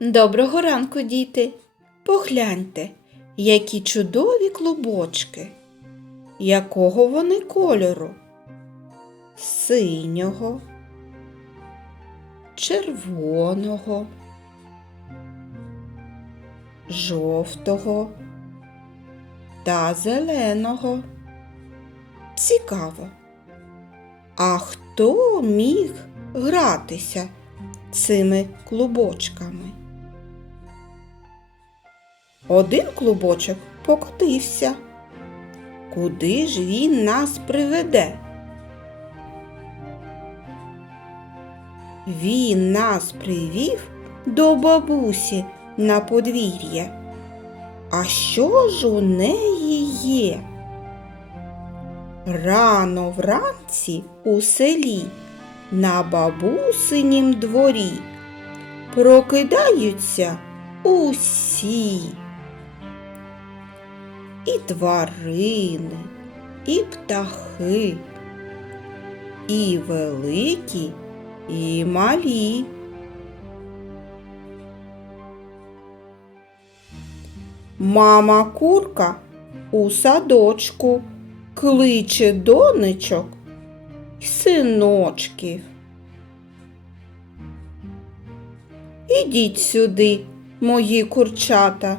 Доброго ранку, діти. Погляньте, які чудові клубочки. Якого вони кольору? Синього, червоного, жовтого та зеленого. Цікаво. А хто міг гратися цими клубочками? Один клубочок покотився. Куди ж він нас приведе? Він нас привів до бабусі на подвір'я. А що ж у неї є? Рано вранці у селі на бабусинім дворі прокидаються усі. І тварини, і птахи, і великі, і малі. Мама курка у садочку кличе донечок й синочків. Ідіть сюди, мої курчата,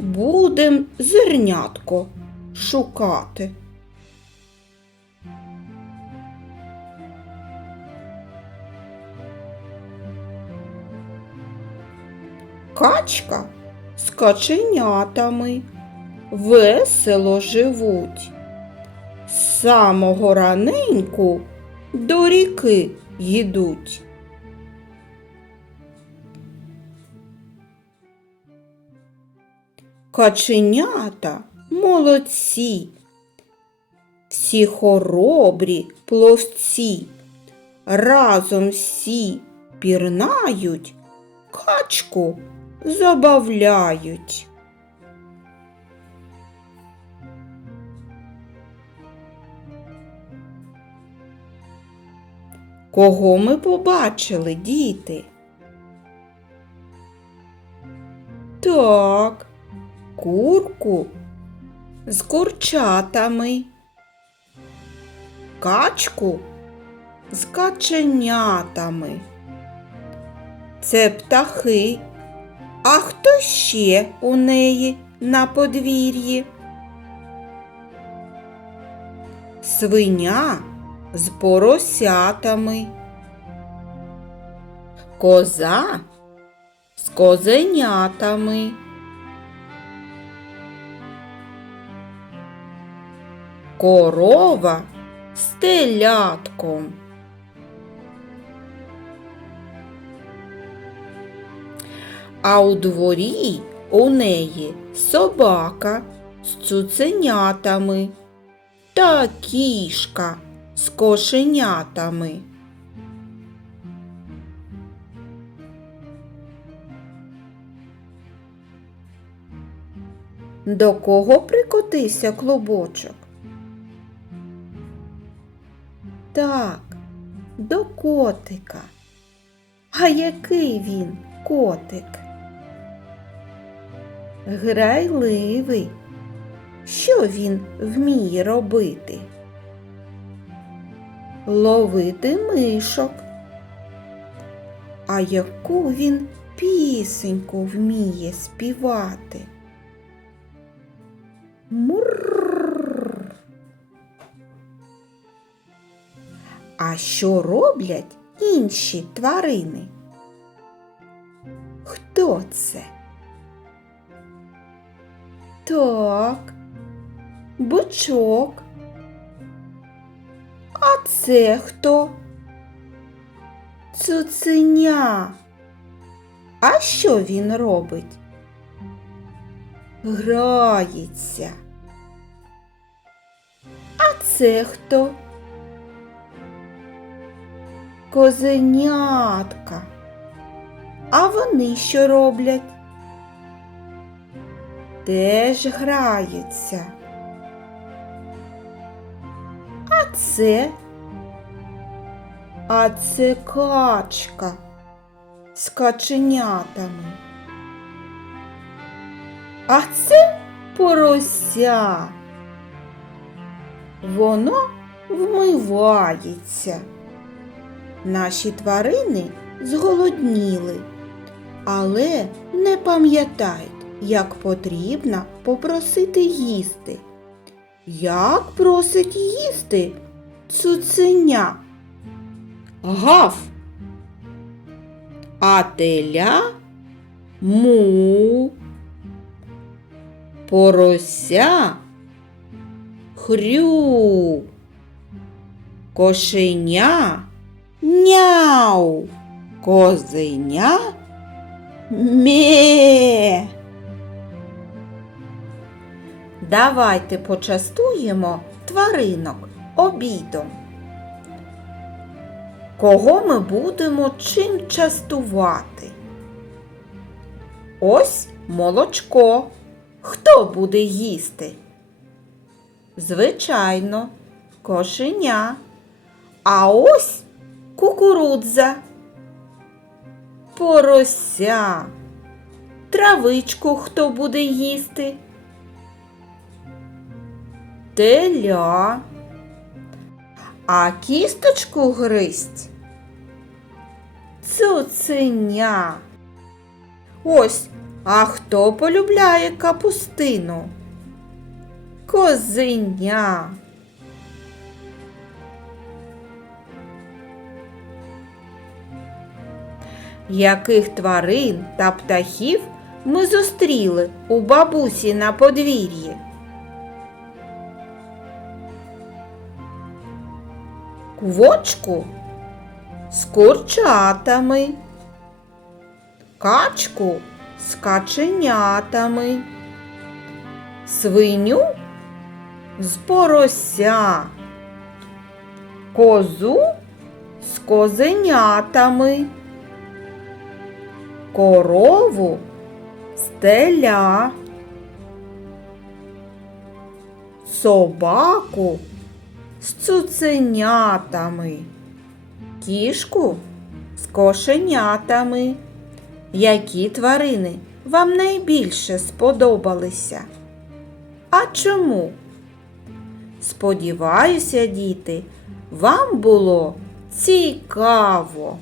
будем зернятко шукати. Качка з каченятами весело живуть. З самого раненьку до ріки їдуть. Каченята молодці, всі хоробрі пловці, разом всі пірнають, качку забавляють. Кого ми побачили, діти? Так, курку з курчатами, качку з каченятами. Це птахи. А хто ще у неї на подвір'ї? Свиня з поросятами, коза з козенятами. Корова з телятком. А у дворі у неї собака з цуценятами та кішка з кошенятами. До кого прикотився клубочок? Так, до котика. А який він котик? Грайливий. Що він вміє робити? Ловити мишок. А яку він пісеньку вміє співати? Мурр. А що роблять інші тварини? Хто це? Так, бичок. А це хто? Цуценя. А що він робить? Грається. А це хто? Козенятка. А вони що роблять? Теж граються. А це? А це качка з каченятами. А це порося. Воно вмивається. Наші тварини зголодніли, але не пам'ятають, як потрібно попросити їсти. Як просить їсти цуценя? Гав. А теля му. Порося хрю. Кошеня няу. Козеня ме. Давайте почастуємо тваринок обідом. Кого ми будемо чим частувати? Ось молочко. Хто буде їсти? Звичайно, кошеня. А ось кукурудза. Порося. Травичку хто буде їсти? Теля. А кісточку гристь? Цуценя. Ось, а хто полюбляє капустину? Козеня. Яких тварин та птахів ми зустріли у бабусі на подвір'ї? Квочку з курчатами, качку з каченятами, свиню з порося, козу з козенятами, корову з теля, собаку з цуценятами, кішку з кошенятами. Які тварини вам найбільше сподобалися? А чому? Сподіваюся, діти, вам було цікаво.